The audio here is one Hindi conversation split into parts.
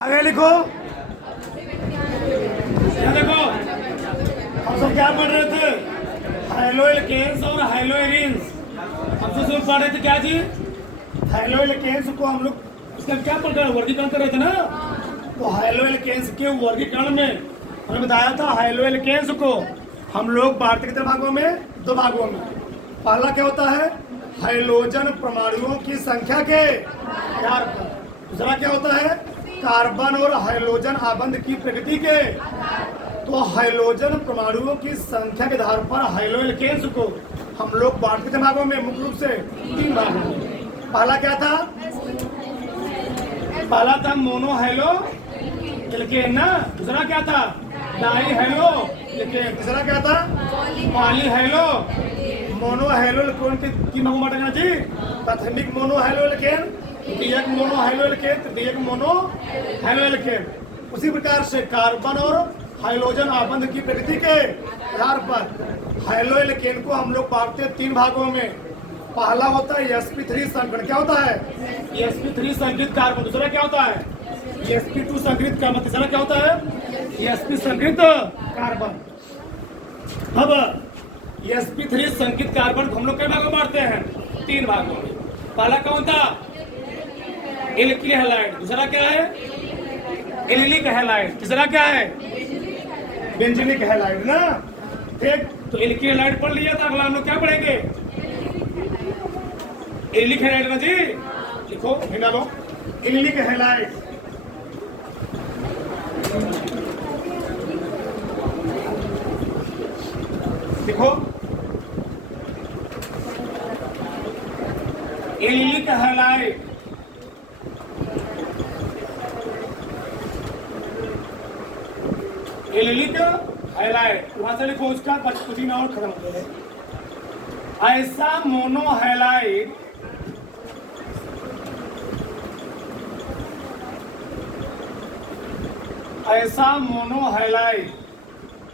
आगे लिखो। क्या देखो, हम सब क्या पढ़ रहे थे? हाइलोएल्केन्स और हाइलोएरीन्स। हम सब पढ़ रहे थे क्या चीज? हाइलोएल्केन्स को हम लोग इसका क्या पढ़ रहे, वर्गीकरण कर रहे थे ना। तो हाइलोएल्केन्स के वर्गीकरण में हमने बताया था हाइलोएल्केन्स को हम लोग बांटते कितने भागों में? दो भागों में। पहला क्या होता है? हाइड्रोजन परमाणुओं की संख्या के आधार पर। दूसरा क्या होता है? कार्बन और हाइड्रोजन आबंध की प्रकृति के। तो हाइड्रोजन परमाणुओं की संख्या के आधार पर हाइलोएल्केन्स को हम लोग बांटते थे भागों में, मुख्य रूप से तीन भागों में। पहला क्या था? पहला था मोनो हाइलोएल्केन ना। दूसरा क्या था? डाई हाइलोएल्केन। तीसरा क्या था? Poly high-low. मोनो हाइलोएल्केन के तीन भागों में बांटा जी। प्राथमिक मोनो हाइलोएल्केन, द्वितीयक मोनो हाइलोएल्केन, तृतीयक मोनो हाइलोएल्केन। उसी प्रकार से कार्बन और हाइड्रोजन आबंध की प्रकृति के आधार पर हाइलोएल्केन को हम लोग बांटते हैं तीन भागों में। पहला होता है sp3 संकरण। क्या होता है? sp3 संकरित कार्बन। दूसरा क्या होता है? sp2 संकरित कार्बन। तीसरा क्या होता है? sp संकरित कार्बन। अब sp3 संकरित कार्बन को हम लोग कई भागों में बांटते हैं? तीन भागों में। पहला कौन था? Alkyl halide. दूसरा क्या है? Allylic halide. तीसरा क्या है? बेंजीनिक हैलाइड ना। ठीक, तो एल्किल हैलाइड पढ़ लिया था। अगला हम लोग क्या पढ़ेंगे? एलिलिक हैलाइड ना जी। लिखो, डालो एलिलिक हैलाइड। लिखो एलिलिक हैलाइड। एलिलिक हैलाइड वहां से लिखो, उसका कुछ और खत्म हो गया। ऐसा मोनो हैलाइड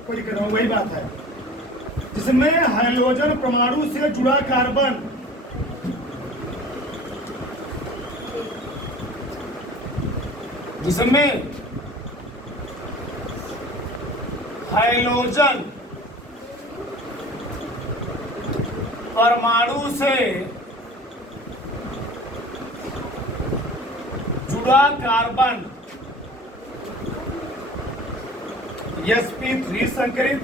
कोई दिक्कत नहीं, वही बात है जिसमें हाइड्रोजन परमाणु से जुड़ा कार्बन हाइड्रोजन परमाणु से जुड़ा कार्बन sp3 संकरित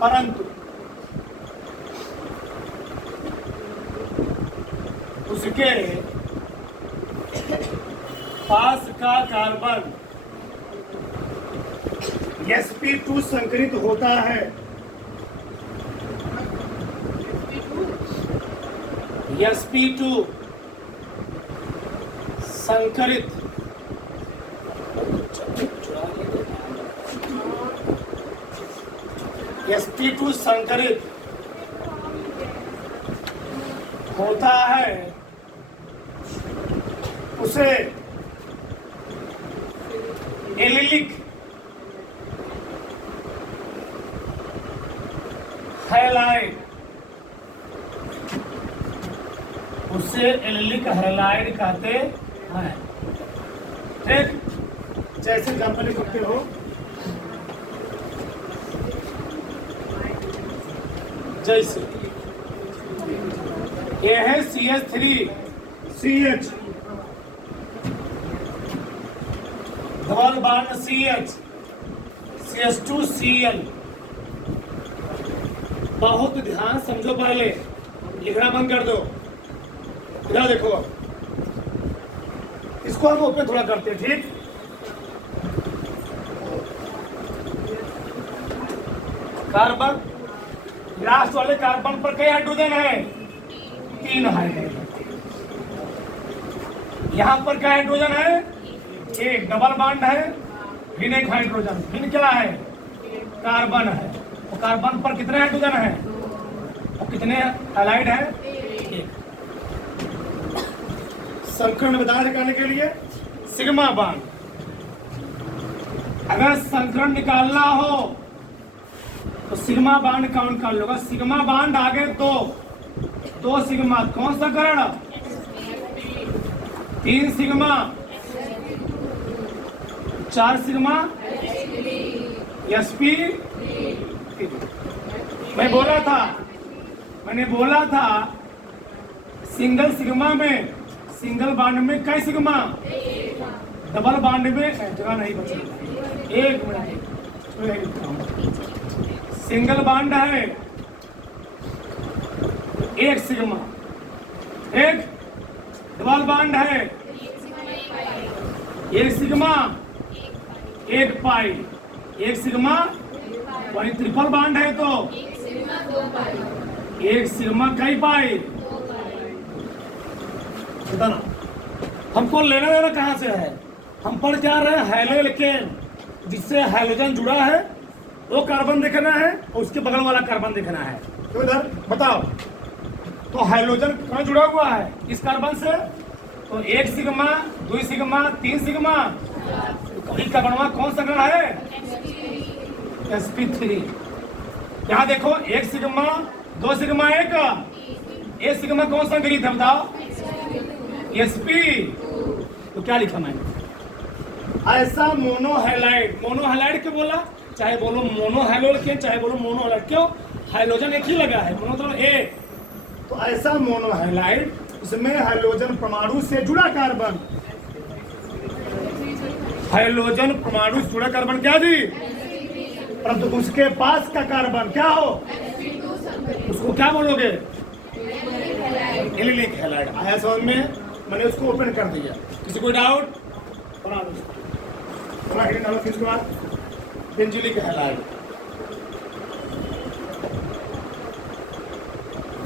परंतु उसके पास का कार्बन sp2 संकरित होता है। sp2 संकरित sp2 संकरित होता है, उसे एलिलिक हैलाइड कहते हैं। ठीक, जैसे एग्जाम्पल लिख सकते हो, जैसे ये है CH3CH double bond CH CH2Cl। बहुत ध्यान समझो, पहले लिखना बंद कर दो। इधर देखो, इसको हम ओपन थोड़ा करते हैं। ठीक, कार्बन लास्ट वाले कार्बन पर कई हाइड्रोजन है? तीन हाइड्रोजन। यहां पर क्या हाइड्रोजन है? एक डबल बॉन्ड है, फिर एक हाइड्रोजन, फिर क्या है? कार्बन है। तो कार्बन पर कितने हाइड्रोजन है? और कितने हैलाइड है? एक। संकरण बताना सिखाने के लिए सिग्मा बांध। अगर संकरण निकालना हो तो सिग्मा बांड काउंट कर लोगा। सिग्मा बांड आगे दो सिग्मा कौन सा करण, 3 सिग्मा, 4 सिग्मा sp। मैंने बोला था सिंगल सिग्मा में, सिंगल बांड में कई सिग्मा, डबल बांड में जगह नहीं बची। एक मिनट, सिंगल बांड है 1 सिग्मा, एक डबल बांड है 1 सिग्मा 1 पाई, 1 सिग्मा, वही ट्रिपल बांड है तो 1 सिग्मा कई पाई। बताना हमको लेना देना कहाँ से है, हम पढ़ जा रहे हैं हैलोएल्केन, जिससे हाइड्रोजन जुड़ा है वो कार्बन देखना है और उसके बगल वाला कार्बन देखना है। तो इधर बताओ, तो हाइड्रोजन कहाँ जुड़ा हुआ है इस कार्बन से, तो 1 सिग्मा 2 सिग्मा 3 सिग्मा, कार्बन कौन सा ग्रह है sp3। यहाँ देखो 1 सिग्मा 2 सिग्मा 1 सिग्मा कौन सा ग्रीड है बताओ, sp। तो क्या लिखा मैंने, ऐसा मोनोहैलाइड, मोनोहैलाइड क्यों बोला, चाहे बोलो मोनोहैलोएल्केन चाहे बोलो मोनोहैलाइड, क्यों, हाइड्रोजन एक ही लगा है, मोनो तो एक, तो ऐसा मोनोहैलाइड, इसमें हाइड्रोजन परमाणु से जुड़ा कार्बन, हाइड्रोजन परमाणु से जुड़ा कार्बन क्या जी, परंतु उसके पास का कार्बन क्या हो, उसको क्या बोलोगे, एलिलिक हैलाइड। आया समझ में, मैंने उसको ओपन कर दिया। किसी को डाउट, बना दो फिर उसके बाद बेंजीलिक हैलाइड,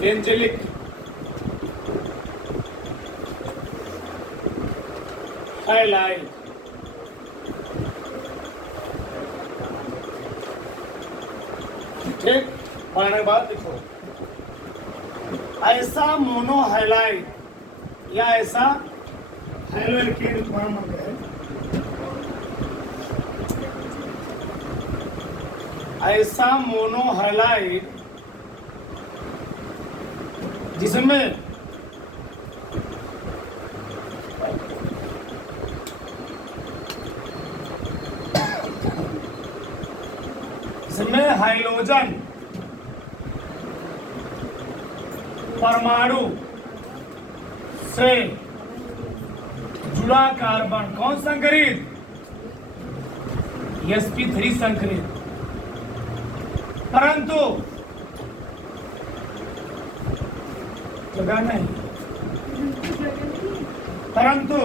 बेंजीलिक हैलाइड, ठीक, पढ़ने के बाद लिखो, ऐसा मोनोहैलाइड या ऐसा हैलोएल्केन है, ऐसा मोनोहैलाइड जिसमें हाइड्रोजन परमाणु से जुड़ा कार्बन कौन संकरित, sp3 संकरित, परंतु जगह नहीं, परंतु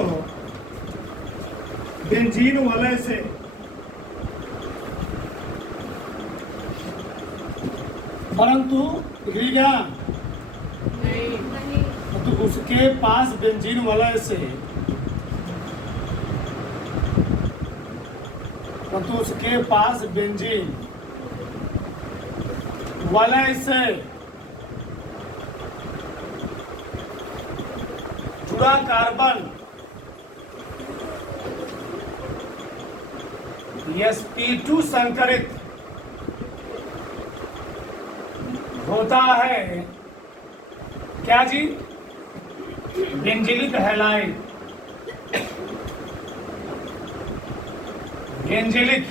बेंजीन वलय से तो उसके पास बेंजीन वलय से, तो उसके पास बेंजीन वलय से जुड़ा कार्बन sp2 संकरित होता है, क्या जी, बेंजीलिक हैलाइड, बेंजीलिक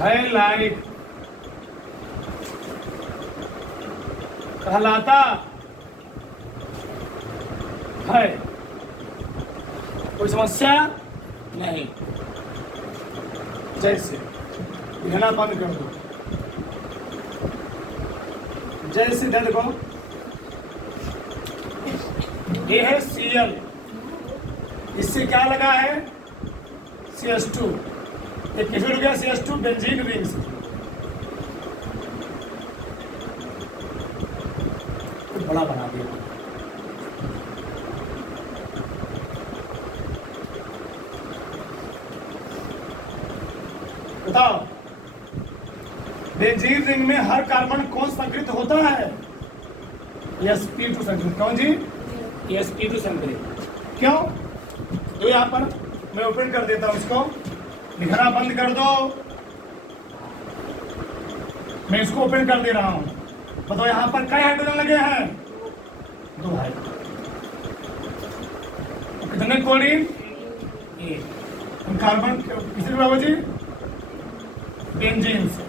हैलाइड कहलाता है। कोई समस्या नहीं, जैसे लिखना बंद कर दो, जैसे देखो ये है Cl, इससे क्या लगा है CH2, ये किसे हो गया CH2 बेंजीन रिंग से, तो बड़ा बना दिया। बताओ बेंजीन रिंग में हर कार्बन कौन संकरित होता है, sp2 संकरित, कौन जी, sp2 संकरित, क्यों, तो यहाँ पर मैं ओपन कर देता हूँ, इसको लिखना बंद कर दो, मैं इसको ओपन कर दे रहा हूं। बताओ यहाँ पर कई हाइड्रोजन लगे हैं? 2 हाइड्रोजन। कितने क्लोरीन? 1। कार्बन किससे जुड़ा हुआ जी? बेंजीन से।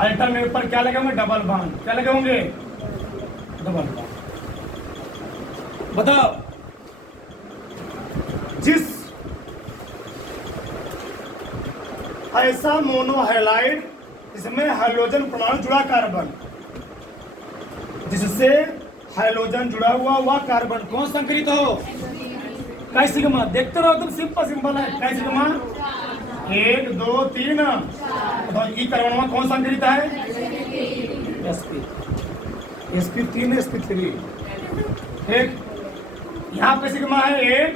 अल्टरनेट पर क्या लगे होंगे? Double bond. क्या लगे होंगे? Double bond. बताओ जिस ऐसा मोनोहैलाइड इसमें हाइड्रोजन परमाणु जुड़ा कार्बन, जिससे हाइड्रोजन जुड़ा हुआ कार्बन कौन संकरित हो? काई सिग्मा। देखते रहो, एकदम सिंपल है। काई सिग्मा 1 2 3। तो ई कार्बन में कौन संकरित है? sp3 sp3। ठीक, यहाँ पे सिग्मा है 1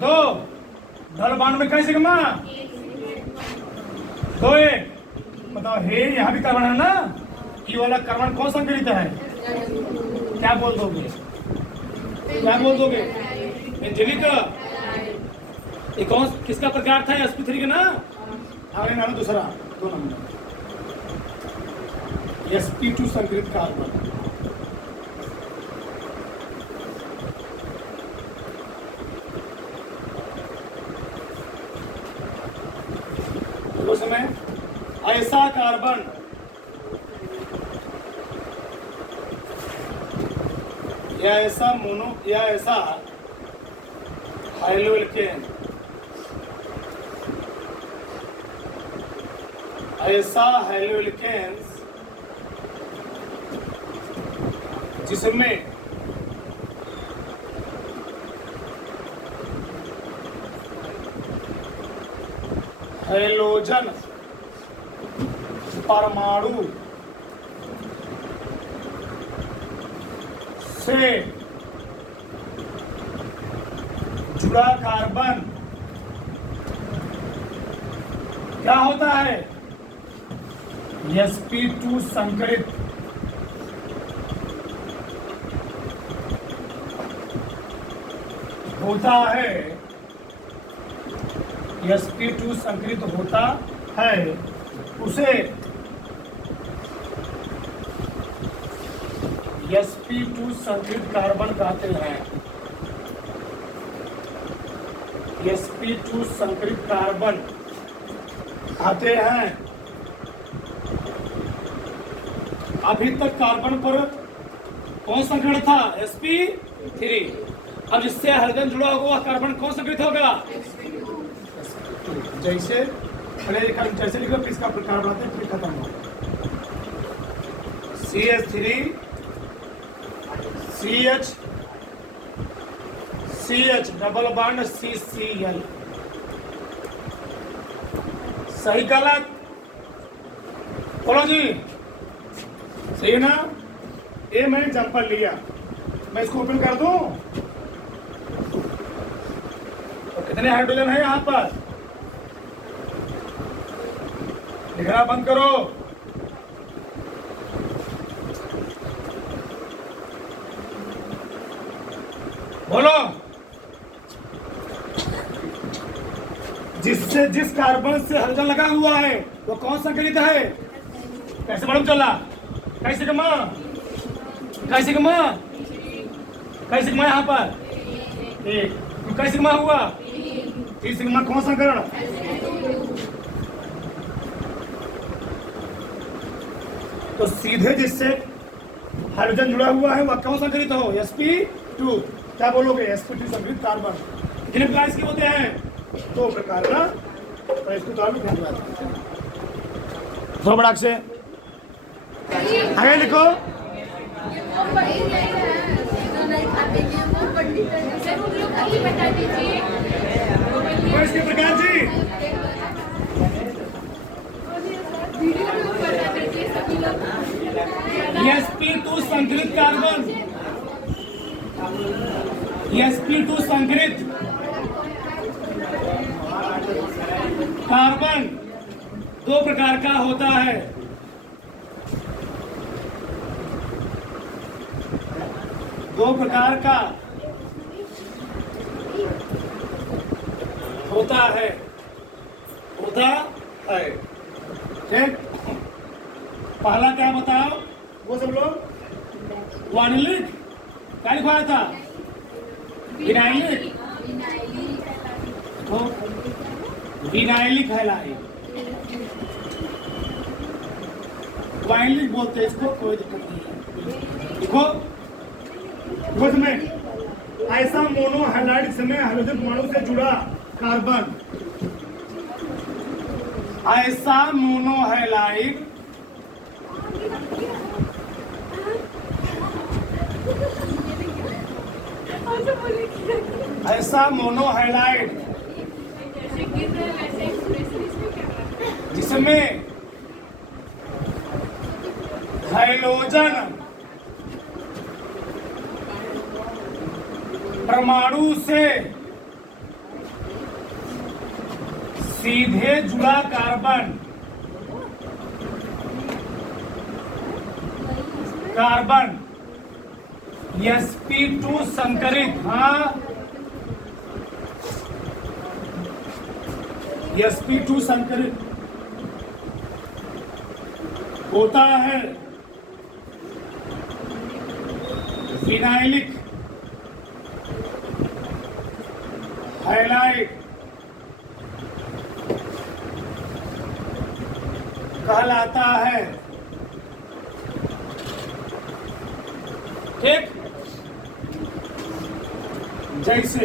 2। डबल बॉन्ड में कई सिग्मा 2 1। बताओ हे, यहाँ भी कार्बन है ना? ये वाला कार्बन कौन संकरित है? क्या बोल दोगे? क्या बोल दोगे? एंजेलिक। ये कौन किसका प्रकार था? sp3 का ना? आगे ना दूसरा 2 नंबर sp2 संकरित कार्बन। उस समय ऐसा कार्बन या ऐसा मोनो या ऐसा हाइड्रोएल्केन, ऐसा हाइड्रोएल्केन जिसमें हाइड्रोजन परमाणु से जुड़ा कार्बन क्या होता है? sp2 संकरित होता है। sp2 संकरित होता है, उसे sp2 संकरित कार्बन कहते हैं। sp2 संकरित कार्बन आते हैं। अभी तक कार्बन पर कौन संकरण था? sp3। अब जिससे हाइड्रोजन जुड़ा होगा वह कार्बन कौन संकरित होगा? जैसे जैसे लिखो इसका प्रकार बनाते हैं, फिर खत्म हो। CH3 CH double bond CCl। सही गलत बोलो जी? सही है ना? ये मैंने एग्जाम्पल लिया, मैं इसको ओपन कर दूं तो कितने हाइड्रोजन है यहाँ पर? लिखना बंद करो। बोलो जिस कार्बन से हाइड्रोजन लगा हुआ है वो कौन संकरित है? कैसे मालूम चला? कैसे सिग्मा यहाँ पर 1। कैसे सिग्मा हुआ? 3 सिग्मा कौन संकरण? तो सीधे जिससे हाइड्रोजन जुड़ा हुआ है वह कौन संकरित हो? sp2। क्या बोलोगे? sp2 संकरित कार्बन कितने प्रकार इसके होते हैं? 2 प्रकार ना। तो इसको तो आलू ध्यान रखना थोड़ा बड़ा से आगे लिखो। इसके प्रकार जी sp2 संकरित कार्बन, sp2 संकरित कार्बन 2 प्रकार का होता है। दो प्रकार का होता है ठीक, पहला क्या बताओ वो सब लोग वानिलिक क्या लिखवाया था, विनाइलिक, तो विनाइलिक हैलाइड, वाइलिक बोलते हैं इसको, कोई दिक्कत नहीं है। देखो में ऐसा मोनोहैलाइड जिसमें हाइड्रोजन परमाणु से जुड़ा कार्बन, ऐसा मोनोहैलाइड ऐसा मोनोहैलाइड जिसमें हाइड्रोजन परमाणु से सीधे जुड़ा कार्बन, कार्बन sp2 संकरित, हाँ sp2 संकरित होता है विनाइलिक हैलाइड कहलाता है। ठीक, जैसे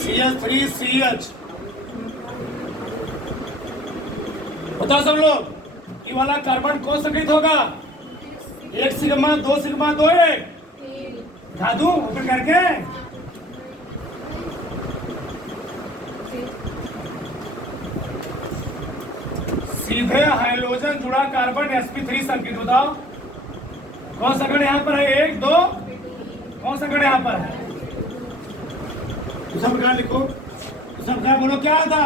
CH3CH, बताओ सब लोग, ये वाला कार्बन कौन संकरित होगा, एक सिग्मा दो एक, उठा दूं ऊपर करके, सीधे हाइड्रोजन जुड़ा कार्बन sp3 संकरित, बताओ कौन सा गण यहाँ पर है, एक दो, कौन सा गण यहाँ पर है, दूसरा प्रकार लिखो, दूसरा प्रकार बोलो क्या था,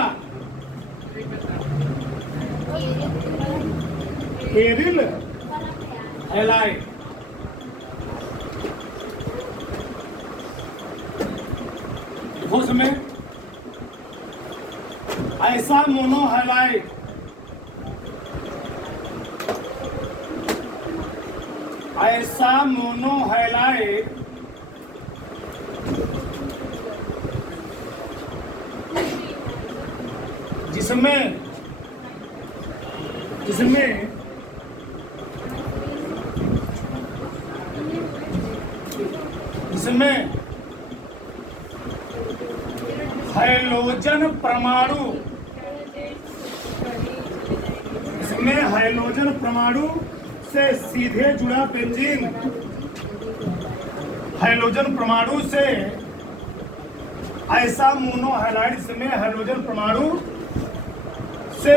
एरिल हैलाइड, उसमें ऐसा मोनोहैलाइड ऐसा मोनोहैलाइड जिसमें हाइड्रोजन परमाणु, इसमें हाइड्रोजन परमाणु से सीधे जुड़ा बेंजीन, हाइड्रोजन परमाणु से ऐसा मोनोहैलाइड जिसमें हाइड्रोजन परमाणु से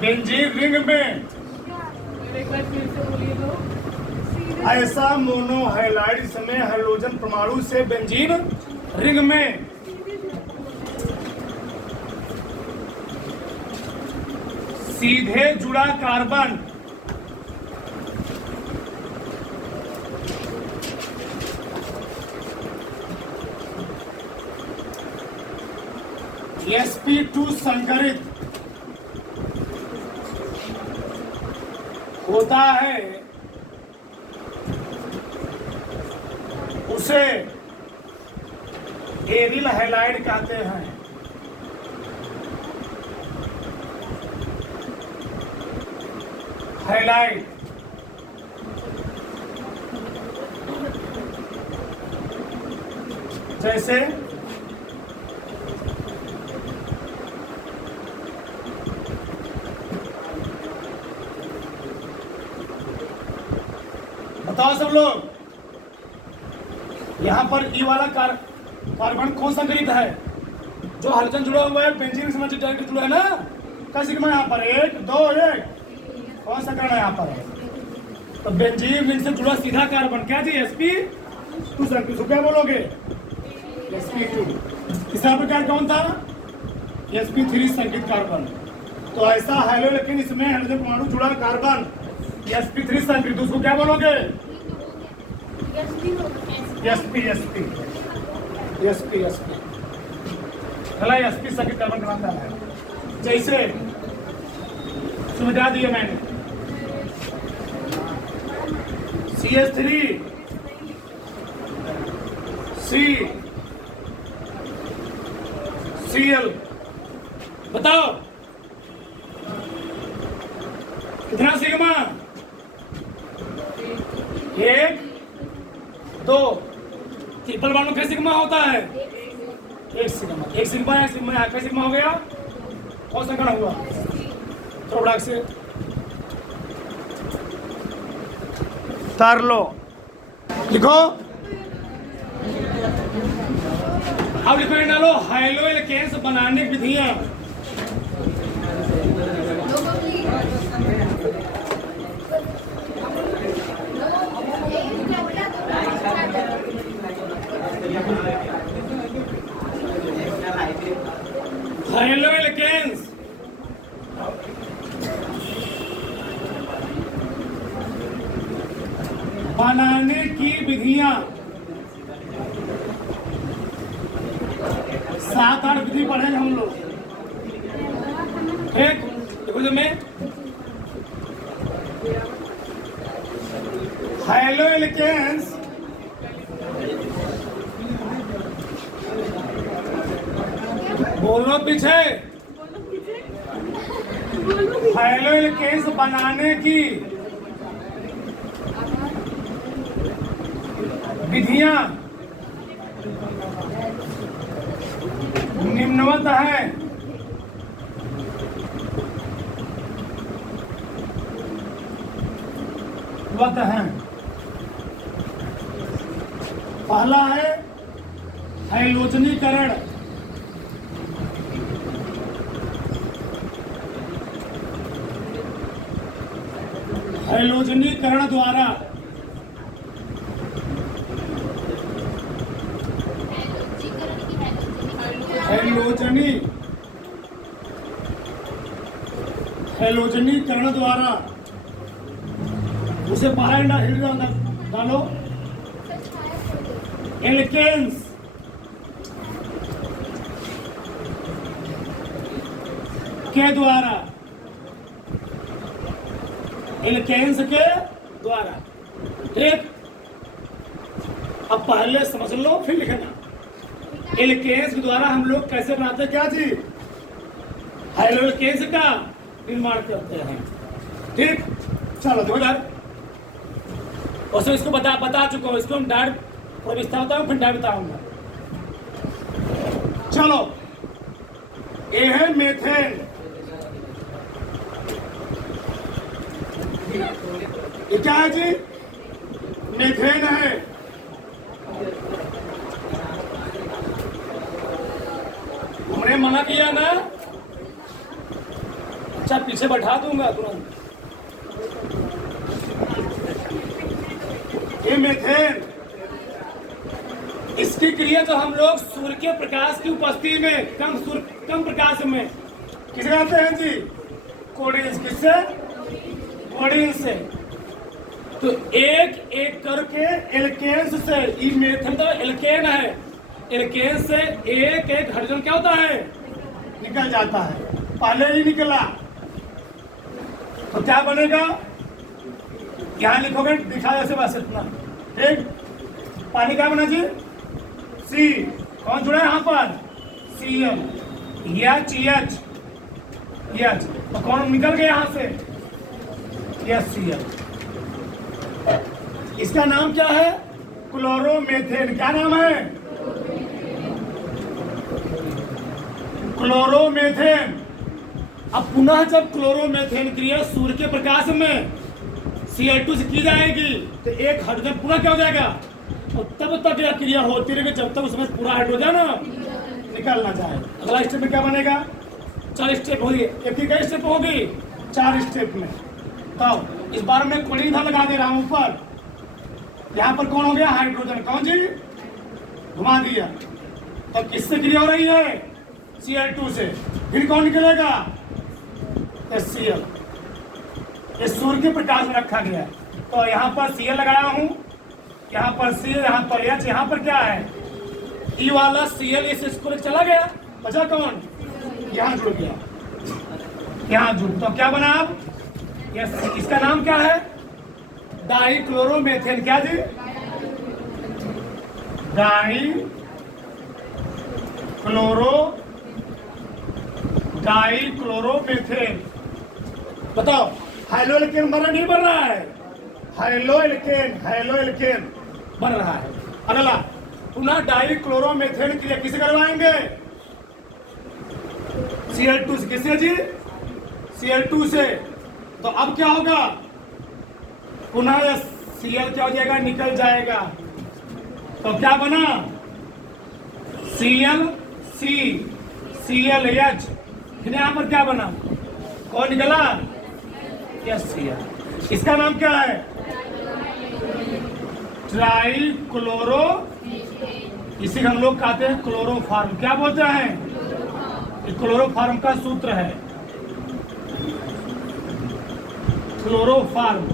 बेंजीन रिंग में, ऐसा मोनोहैलाइड जिसमें हाइड्रोजन परमाणु से बेंजीन रिंग में सीधे जुड़ा कार्बन, sp2 संकरित होता है, उसे एरिल हैलाइड कहते हैं। हैलाइड जैसे बताओ सब लोग, यहाँ पर ई वाला कार्बन कौन संकरित है, जो हाइड्रोजन जुड़ा हुआ है बेंजीन के साथ डायरेक्ट जुड़ा है ना, का सिग्मा यहाँ पर एक दो एक, कौन सा कर्ण है यहाँ पर, तो बेंजीन रिंग से जुड़ा सीधा कार्बन क्या जी sp2 संकरित, क्या बोलोगे sp2। तीसरा प्रकार कौन था, sp3 संकरित कार्बन, तो ऐसा हैलो लेकिन इसमें हाइड्रोजन परमाणु जुड़ा कार्बन sp3 संकरित, उसको क्या बोलोगे एसपी एसपी एसपी एसपी चला एसपी सर्किट कार्बन बनाता है। जैसे सुविधा दी है मैंने CH3 C Cl बताओ कितना सिग्मा? 1 2 ट्रिपल बॉन्ड में कितना सिग्मा होता है? 1 सिग्मा। 1 सिग्मा है, सिग्मा है, कितना सिग्मा हो गया? कौन सा गण हुआ? थोड़ा से तार लो, लिखो। अब लिखो ये डालो हाइलो एल्केन्स बनाने की विधियां। हाइलो एल्केन्स बनाने की विधियां 7-8 विधि पढ़ेंगे हम लोग। ठीक, देखो जो मैं हाइलो एल्केन्स बोलो पीछे। हाइलो एल्केन्स बनाने की विधियां निम्नवत है। पहला है हैलोजनीकरण। हैलोजनीकरण द्वारा हैलोजनीकरण द्वारा उसे बाहर डालो। एल्केन्स के द्वारा, एल्केन्स के द्वारा। ठीक, अब पहले समझ लो फिर लिखना। एल्केन्स के द्वारा हम लोग कैसे बनाते हैं? क्या चीज? हाइलो एल्केन्स का निर्माण करते हैं। ठीक, चलो 2000 इसको बता चुका हूँ। इसको हम डायरेक्ट विस्तार बताऊँ, फिर डायरेक्ट बताऊंगा। चलो, ये है मेथेन। ये क्या है जी? मेथेन है। हमने मना किया ना? अच्छा, पीछे बैठा दूंगा तुरंत। ये मेथेन, इसकी क्रिया जो हम लोग सूर्य के प्रकाश की उपस्थिति में कम प्रकाश में किसे कहते हैं जी? कोडिन। किससे? कोडिन से। तो एक एक करके एल्केन्स से, ये मेथेन तो एल्केन है, एल्केन से एक एक हाइड्रोजन क्या होता है? निकल जाता है। पहले ही निकला तो क्या बनेगा? यहां लिखोगे, दिखा जैसे बस इतना। ठीक, पानी क्या बना जी? सी। कौन जुड़ा है यहां पर? Cl H H। तो कौन निकल गया यहां से? HCl। इसका नाम क्या है? क्लोरोमेथेन। क्या नाम है? क्लोरोमेथेन। अब पुनः जब क्लोरोमेथेन क्रिया सूर्य के प्रकाश में Cl2 से की जाएगी तो एक हाइड्रोजन पूरा क्या हो जाएगा? और तब तक यह क्रिया होती रहेगी जब तक उसमें पूरा हाइड्रोजन निकल ना जाए। अगला स्टेप में क्या बनेगा? 4 स्टेप होगी। एक ही कई स्टेप होगी? 4 स्टेप में। तो इस बार मैं कोडिन इधर लगा दे रहा हूं ऊपर। यहाँ पर कौन हो गया? हाइड्रोजन। कौन जी? घुमा दिया। तो किससे क्रिया हो रही है? Cl2 से। फिर कौन निकलेगा? HCl। ये सूर्य के प्रकाश में रखा गया है। तो यहाँ पर Cl लगाया हूँ, यहाँ पर सी, यहाँ पर एच, यहाँ पर क्या है ई वाला Cl इसको चला गया, बचा कौन, यहाँ जुड़ गया, यहाँ जुड़, तो क्या बना अब, इसका नाम क्या है, डाइक्लोरोमेथेन। क्या जी, डाइक्लोरोमेथेन। बताओ हाइलो एल्केन बन रहा नहीं बन रहा है, हाइलो एल्केन बन रहा है। अगला पुनः डाइक्लोरोमेथेन क्रिया किसे करवाएंगे, Cl2 से, किससे जी, Cl2 से। तो अब क्या होगा, पुनः यह Cl क्या हो जाएगा, निकल जाएगा, तो क्या बना ClC, ClH, फिर यहाँ पर क्या बना, कौन निकला, Cl। इसका नाम क्या है, ट्राइक्लोरो, इसे हम लोग कहते हैं क्लोरोफॉर्म। क्या बोलते हैं, क्लोरोफॉर्म का सूत्र है क्लोरोफॉर्म।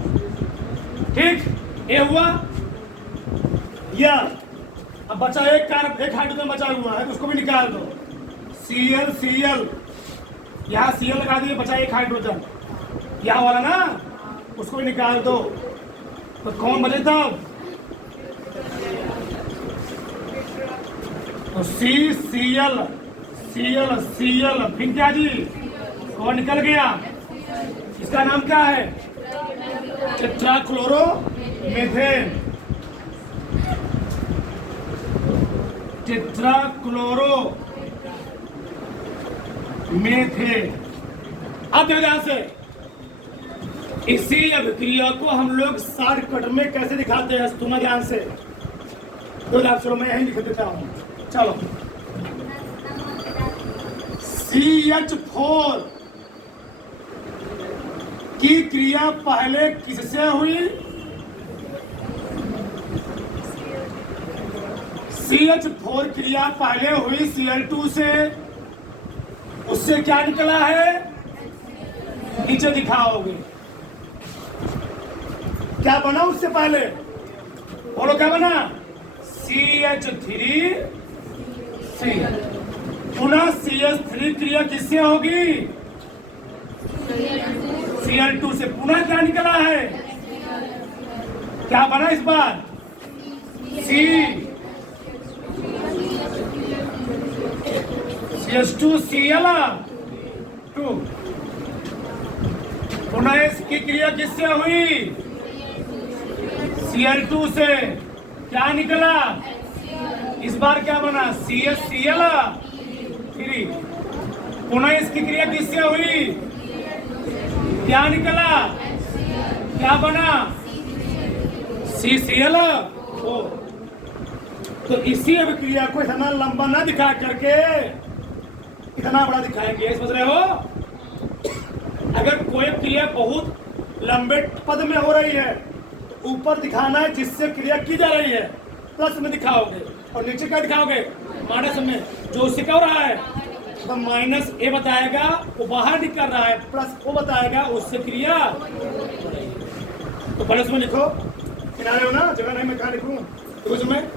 ठीक, ये हुआ या अब बचा एक हाइड्रोजन बचा हुआ है, तो उसको भी निकाल दो, Cl, यहाँ Cl लगा दिए, बचा एक हाइड्रोजन, यहाँ वाला ना, उसको भी निकाल दो, तो कौन बचे तब, तो Cl, फिर क्या जी, कौन निकल गया, इसका नाम क्या है, टेट्राक्लोरोमेथेन, अब देखो ध्यान से, इसी अभिक्रिया को हम लोग शॉर्टकट में कैसे दिखाते हैं, सुना ध्यान से, तो चलो मैं यही लिख देता हूं, चलो CH4 की क्रिया पहले किससे हुई, CH4 क्रिया पहले हुई Cl2 से, उससे क्या निकला है, नीचे दिखाओगे, क्या बना उससे पहले, बोलो क्या बना, CH3C, पुनः CH3 क्रिया किससे होगी, Cl2 से, पुनः क्या निकला है, क्या बना इस बार, CH2Cl2, पुनः इसकी क्रिया किससे हुई, Cl2 से, क्या निकला, इस बार क्या बना, CHCl3, पुनः इसकी क्रिया किससे हुई, क्या निकला, क्या बना, CCl4। तो इसी अभिक्रिया को इतना लंबा ना दिखा करके इतना बड़ा दिखाएंगे, समझ रहे हो। अगर कोई क्रिया बहुत लंबे पद में हो रही है, ऊपर दिखाना है जिससे क्रिया की जा रही है, प्लस में दिखाओगे, और नीचे क्या दिखाओगे, माइनस में, जो उससे क्या हो रहा है, तो माइनस ए बताएगा वो बाहर निकल रहा है, प्लस ओ बताएगा उससे क्रिया। तो पहले उसमें लिखो, किनारे हो ना, जगह नहीं, मैं कहाँ लिखूं, तो उसमें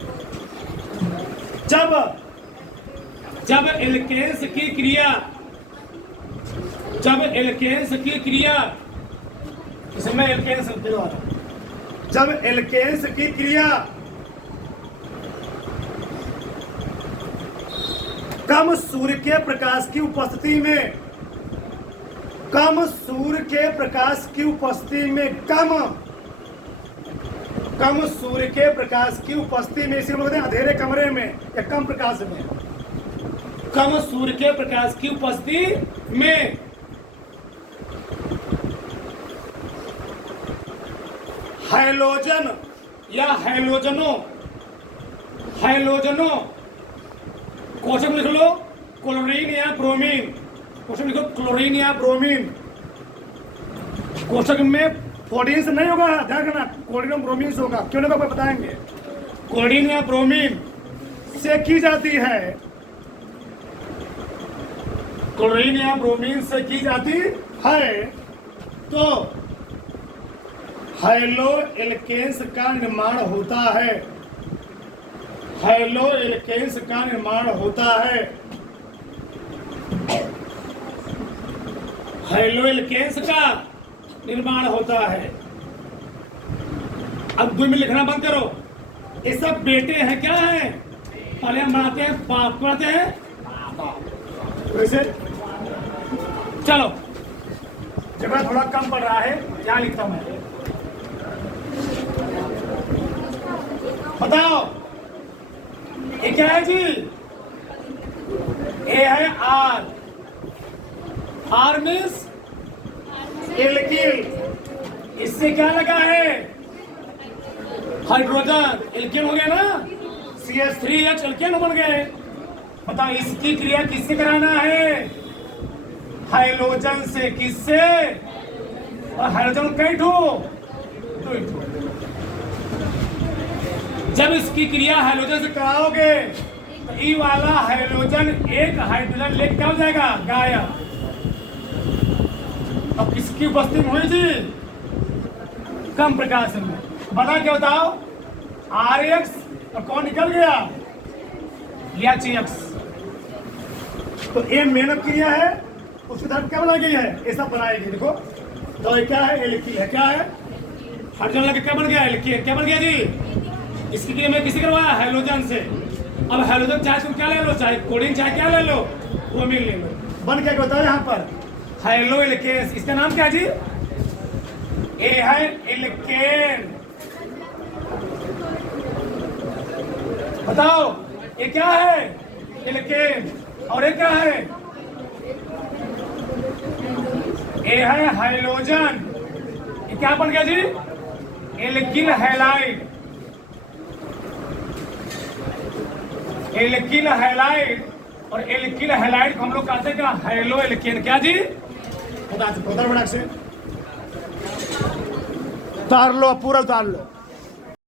जब एल्केन्स की क्रिया, जब एल्केन्स की क्रिया, इसमें एल्केन्स जब एल्केन्स की क्रिया कम सूर्य के प्रकाश की उपस्थिति में, कम सूर्य के प्रकाश की उपस्थिति में, कम सूर्य के प्रकाश की उपस्थिति में, इसे बोलते हैं अंधेरे कमरे में या कम प्रकाश में, कम सूर्य के प्रकाश की उपस्थिति में हाइलोजन या हैलोजनों, क्वेश्चन लिख लो, क्लोरीन या ब्रोमीन, क्वेश्चन लिखो क्लोरीन या ब्रोमीन, क्वेश्चन में फ्लोरीन से नहीं होगा, ध्यान रखना, क्लोरीन और ब्रोमीन से होगा, क्यों नहीं बताएंगे। क्लोरीन या ब्रोमीन से की जाती है, क्लोरीन या ब्रोमीन से की जाती है, तो हैलो एल्केन्स का निर्माण होता है। हैलो एल्केन्स का निर्माण होता है। हैलो एल्केन्स का निर्माण होता है। अब 2 में लिखना बंद करो। ये सब बेटे हैं, क्या है? पहले हम बनाते हैं बाप, बनाते हैं वैसे। चलो, जगह थोड़ा कम पड़ रहा है, क्या लिखता हूं मैं? बताओ, ये क्या है जी? ये है आर। Are means alkyl. इससे क्या लगा है? हाइड्रोजन। एल्केन हो गया ना, CH3H एल्केन बन गए। बताओ, इसकी क्रिया किससे कराना है? हाइड्रोजन से। किससे? और हाइड्रोजन कई ठो? 2 जब इसकी क्रिया हाइड्रोजन से कराओगे तो ई वाला हाइड्रोजन एक हाइड्रोजन लेके क्या हो जाएगा? गायब। अब किसकी उपस्थिति में हुई थी? कम प्रकाश में। बता क्या बताओ? RX और कौन निकल गया? HX। तो ये मेन क्रिया है, उसके तरफ क्या बनाई गई है? ऐसा बनाई गई। देखो तो ये क्या है? एल्किल है। क्या है? हाइड्रोजन लगे क्या बन गया? एल्किल। क्या बन गया जी? इसकी क्रिया में किसी करवाया? हाइड्रोजन से। अब हाइड्रोजन चाहे तुम क्या ले लो, चाहे कोडिन, चाहे क्या ले लो, वो मिल ले लो। बन क्या बताओ यहाँ पर? Haloalkanes. इसका नाम क्या जी? ए है एल्केन। बताओ, ये क्या है? एल्केन। और ये क्या है? ये है हाइड्रोजन। ये क्या बन गया जी? Alkyl halide. Alkyl halide. और एल्किल हैलाइड को हम लोग कहते हैं क्या? Haloalkane. क्या जी? उतार से, उतार से उतार लो, पूरा उतार लो।